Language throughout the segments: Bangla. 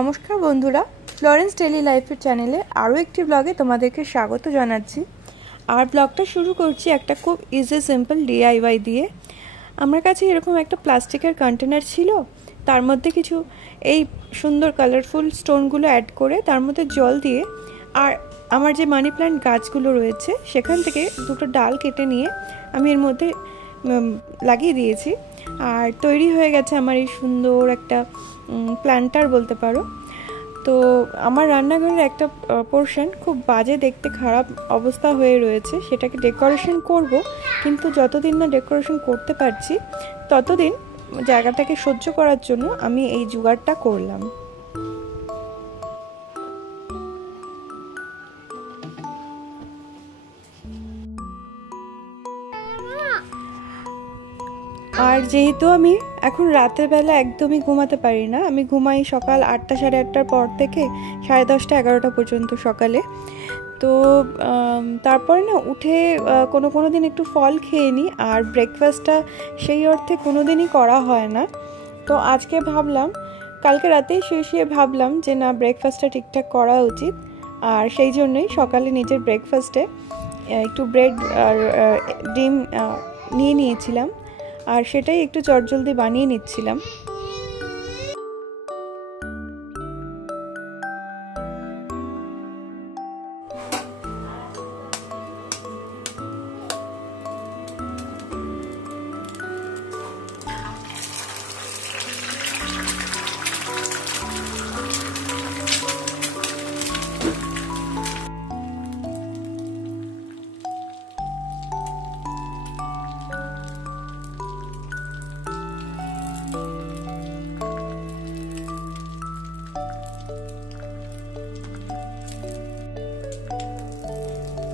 নমস্কার বন্ধুরা, ফ্লোরেন্স ডেইলি লাইফের চ্যানেলে আরও একটি ব্লগে তোমাদেরকে স্বাগত জানাচ্ছি। আর ব্লগটা শুরু করছি একটা খুব ইজি সিম্পল ডিআইওয়াই দিয়ে। আমার কাছে এরকম একটা প্লাস্টিকের কন্টেনার ছিল, তার মধ্যে কিছু এই সুন্দর কালারফুল স্টোনগুলো অ্যাড করে তার মধ্যে জল দিয়ে আর আমার যে মানি প্ল্যান্ট গাছগুলো রয়েছে সেখান থেকে দুটো ডাল কেটে নিয়ে আমি এর মধ্যে লাগিয়ে দিয়েছি। আর তৈরি হয়ে গেছে আমার এই সুন্দর একটা প্ল্যান্টার বলতে পারো। তো আমার রান্নাঘরের একটা পোর্শন খুব বাজে দেখতে, খারাপ অবস্থা হয়ে রয়েছে, সেটাকে ডেকোরেশন করব, কিন্তু যতদিন না ডেকোরেশন করতে পারছি ততদিন জায়গাটাকে সহ্য করার জন্য আমি এই জোগাড়টা করলাম। আর যেহেতু আমি এখন রাতের বেলা একদমই ঘুমাতে পারি না, আমি ঘুমাই সকাল 8টা সাড়ে 8টার পর থেকে 10:30 11টা পর্যন্ত সকালে। তো তারপরে না উঠে কোনো দিন একটু ফল খেয়ে নিই, আর ব্রেকফাস্টটা সেই অর্থে কোনো দিনই করা হয় না। তো আজকে ভাবলাম, কালকে রাতেই শুয়ে ভাবলাম যে না, ব্রেকফাস্টটা ঠিকঠাক করা উচিত। আর সেই জন্যই সকালে নিজের ব্রেকফাস্টে একটু ব্রেড আর ডিম নিয়ে নিয়েছিলাম, আর সেটাই একটু চটজলদি বানিয়ে নিচ্ছিলাম।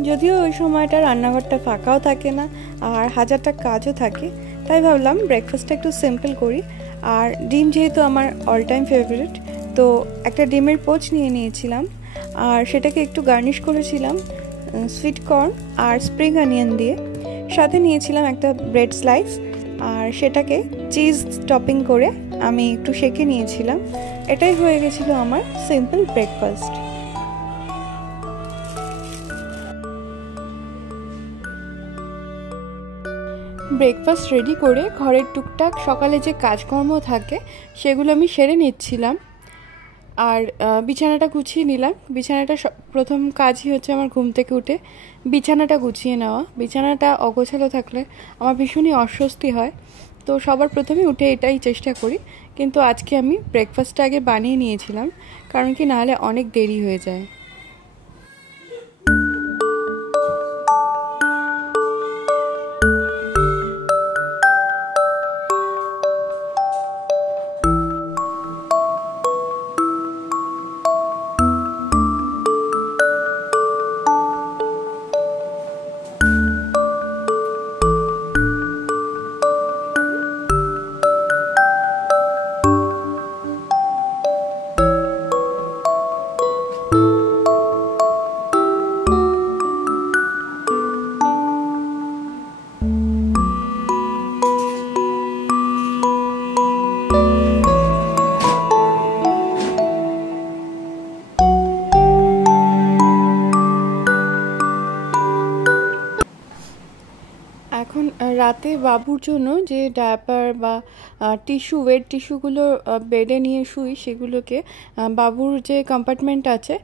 যদিও ওই সময়টা রান্নাঘরটা ফাঁকাও থাকে না আর হাজারটা কাজও থাকে, তাই ভাবলাম ব্রেকফাস্টটা একটু সিম্পল করি। আর ডিম যেহেতু আমার অল টাইম ফেভারিট, তো একটা ডিমের পোচ নিয়ে নিয়েছিলাম, আর সেটাকে একটু গার্নিশ করেছিলাম সুইট কর্ন আর স্প্রিং অনিয়ন দিয়ে। সাথে নিয়েছিলাম একটা ব্রেড স্লাইস, আর সেটাকে চিজ টপিং করে আমি একটু সেঁকে নিয়েছিলাম। এটাই হয়ে গেছিলো আমার সিম্পল ব্রেকফাস্ট। ব্রেকফাস্ট রেডি করে ঘরের টুকটাক সকালে যে কাজকর্ম থাকে সেগুলো আমি সেরে নিচ্ছিলাম, আর বিছানাটা গুছিয়ে নিলাম। বিছানাটা প্রথম কাজই হচ্ছে আমার ঘুম থেকে উঠে বিছানাটা গুছিয়ে নেওয়া। বিছানাটা অগোছালো থাকলে আমার ভীষণই অস্বস্তি হয়, তো সবার প্রথমে উঠে এটাই চেষ্টা করি। কিন্তু আজকে আমি ব্রেকফাস্টটা আগে বানিয়ে নিয়েছিলাম, কারণ কি নাহলে অনেক দেরি হয়ে যায়। এখন রাতে বাবুর জন্য যে ডায়াপার বা টিস্যু, ওয়েট টিস্যুগুলো বেডে নিয়ে শুই, সেগুলোকে বাবুর যে কম্পার্টমেন্ট আছে,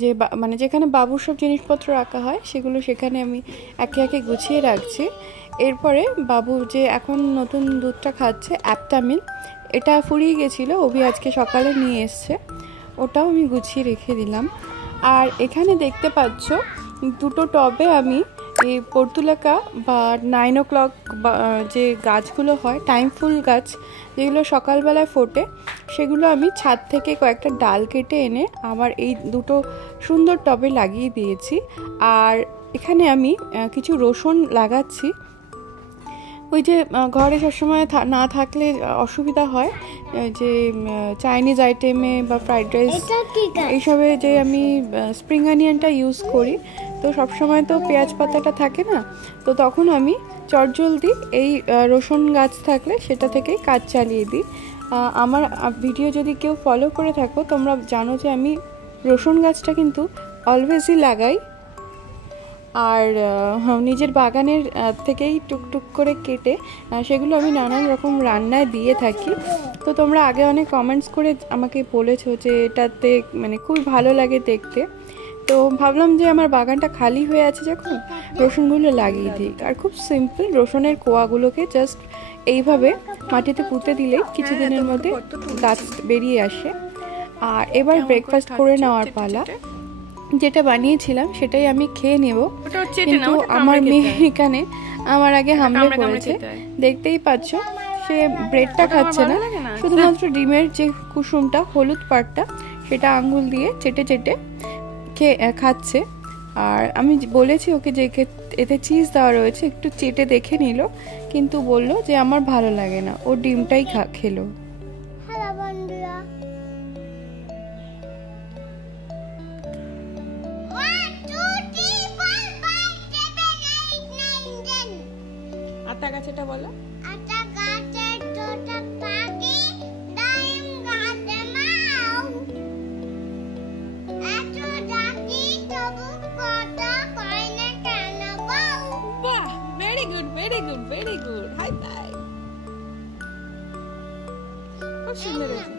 যে মানে যেখানে বাবুর সব জিনিসপত্র রাখা হয়, সেগুলো সেখানে আমি একে একে গুছিয়ে রাখছি। এরপরে বাবু যে এখন নতুন দুধটা খাচ্ছে অ্যাপটামিল, এটা ফুরিয়ে গেছিলো, অভি আজকে সকালে নিয়ে এসছে, ওটাও আমি গুছিয়ে রেখে দিলাম। আর এখানে দেখতে পাচ্ছ দুটো টবে আমি এই পর্তুলাকা বা 9 o'clock যে গাছগুলো হয়, টাইম ফুল গাছ যেগুলো সকালবেলায় ফোটে, সেগুলো আমি ছাদ থেকে কয়েকটা ডাল কেটে এনে আমার এই দুটো সুন্দর টবে লাগিয়ে দিয়েছি। আর এখানে আমি কিছু রসুন লাগাচ্ছি। ওই যে ঘরে সবসময় না থাকলে অসুবিধা হয়, যে চাইনিজ আইটেমে বা ফ্রাইড রাইস এইসবে যে আমি স্প্রিং অনিয়নটা ইউজ করি, তো সবসময় তো পেঁয়াজ পাতাটা থাকে না, তো তখন আমি চটজলদি এই রসুন গাছ থাকলে সেটা থেকেই কাজ চালিয়ে দিই। আমার ভিডিও যদি কেউ ফলো করে থাকো তোমরা জানো যে আমি রসুন গাছটা কিন্তু অলওয়েজই লাগাই, আর নিজের বাগানের থেকেই টুকটুক করে কেটে সেগুলো আমি নানান রকম রান্নায় দিয়ে থাকি। তো তোমরা আগে অনেক কমেন্টস করে আমাকে বলেছো যে এটাতে মানে খুবই ভালো লাগে দেখতে। তো ভাবলাম যে আমার বাগানটা খালি হয়ে আছে যখন রসুনগুলো লাগিয়ে দিই। আর খুব সিম্পল, রসুনের কোয়াগুলোকে জাস্ট এইভাবে মাটিতে পুঁতে দিলেই কিছুদিনের মধ্যে গাছ বেরিয়ে আসে। আর এবার ব্রেকফাস্ট করে নেওয়ার পালা। যেটা বানিয়েছিলাম সেটাই আমি খেয়ে নেব, কিন্তু আমার মেয়ে এখানে আমার আগে হামলে পড়েছে। দেখতেই পাচ্ছ সে ব্রেডটা খাচ্ছে না, শুধুমাত্র ডিমের যে কুসুমটা হলুদ পাটটা সেটা আঙ্গুল দিয়ে চেটে চেটে খাচ্ছে। আর আমি বলেছি ওকে যে এতে চিজ দেওয়া রয়েছে, একটু চেটে দেখে নিল, কিন্তু বলল যে আমার ভালো লাগে না, ও ডিমটাই খেলো। আতা গাছেটা বলো। আতা গাছের দুটো পাখি ডাইম গাছে মাও, এত ডাকি তবু কথা কয় না কেন বউ। বাহ, very good very good very good, hi fi. খুব সুন্দর হয়েছে।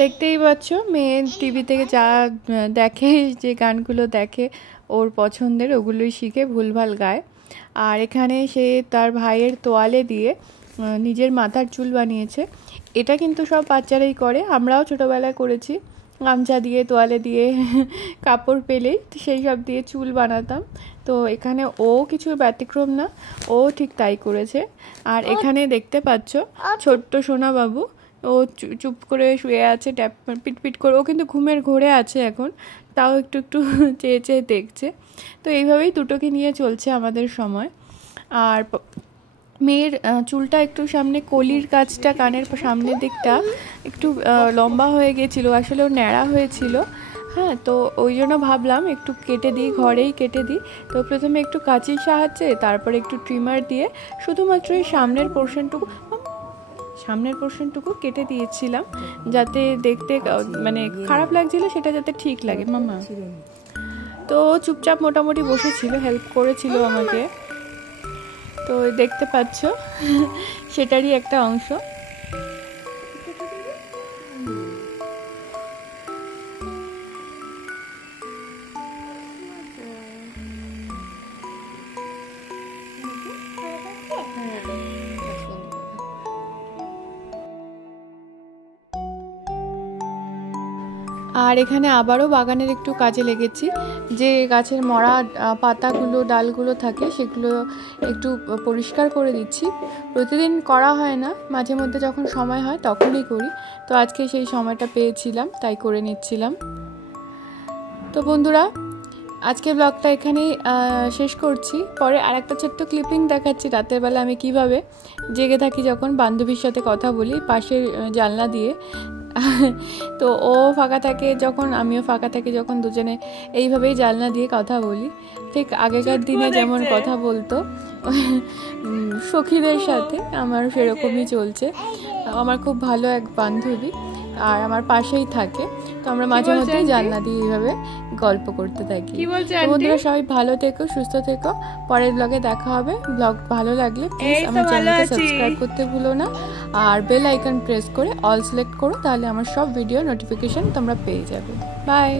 দেখতেই পাচ্ছ মেয়ে টিভি থেকে যা দেখে, যে গানগুলো দেখে ওর পছন্দের ওগুলোই শিখে ভুলভাল গায়। আর এখানে সে তার ভাইয়ের তোয়ালে দিয়ে নিজের মাথার চুল বানিয়েছে। এটা কিন্তু সব বাচ্চারাই করে, আমরাও ছোটোবেলায় করেছি। গামছা দিয়ে তোয়ালে দিয়ে কাপড় পেলেই সেই সব দিয়ে চুল বানাতাম। তো এখানে ও কিছু ব্যতিক্রম না, ও ঠিক তাই করেছে। আর এখানে দেখতে পাচ্ছ ছোট্ট সোনা বাবু, ও চুপ করে শুয়ে আছে, ট্যাপ পিট করে। ও কিন্তু ঘুমের ঘোরে আছে এখন, তাও একটু একটু চেয়ে চেয়ে দেখছে। তো এইভাবেই দুটোকে নিয়ে চলছে আমাদের সময়। আর মেয়ের চুলটা একটু সামনে কলির কাছটা, কানের সামনের দিকটা একটু লম্বা হয়ে গেছিলো, আসলে ওর ন্যাড়া হয়েছিল। হ্যাঁ, তো ওই জন্য ভাবলাম একটু কেটে দিই, ঘরেই কেটে দিই। তো প্রথমে একটু কাঁচির সাহায্যে, তারপরে একটু ট্রিমার দিয়ে শুধুমাত্র এই সামনের পোর্শনটুকু কেটে দিয়েছিলাম, যাতে দেখতে মানে খারাপ লাগছিল সেটা যাতে ঠিক লাগে। মামা তো চুপচাপ মোটামুটি বসেছিল, হেল্প করেছিল আমাকে। তো দেখতে পাচ্ছ সেটারই একটা অংশ। আর এখানে আবারও বাগানের একটু কাজে লেগেছি, যে গাছের মরা পাতাগুলো ডালগুলো থাকে সেগুলো একটু পরিষ্কার করে দিচ্ছি। প্রতিদিন করা হয় না, মাঝে মধ্যে যখন সময় হয় তখনই করি। তো আজকে সেই সময়টা পেয়েছিলাম, তাই করে নিচ্ছিলাম। তো বন্ধুরা, আজকে ব্লগটা এখানেই শেষ করছি। পরে আর একটা ছোট্ট ক্লিপিং দেখাচ্ছি রাতের বেলা আমি কিভাবে জেগে থাকি যখন বান্ধবীর সাথে কথা বলি পাশের জানলা দিয়ে। তো ও ফাঁকা থাকে যখন, আমিও ফাঁকা থাকি যখন, দুজনে এইভাবেই জানলা দিয়ে কথা বলি। ঠিক আগেকার দিনে যেমন কথা বলতো সখীদের সাথে, আমার সেরকমই চলছে। আমার খুব ভালো এক বান্ধবী, আর আমার পাশেই থাকে। তো আমরা মাঝে মধ্যে জানলা দিয়ে এইভাবে গল্প করতে থাকি। বন্ধুরা সবাই ভালো থেকো, সুস্থ থেকো। পরের ব্লগে দেখা হবে। ব্লগ ভালো লাগলে প্লিজ আমার চ্যানেলকে সাবস্ক্রাইব করতে ভুলো না, আর বেল আইকন প্রেস করে অল সিলেক্ট করো, তাহলে আমার সব ভিডিও নোটিফিকেশন তোমরা পেয়ে যাবে। বাই।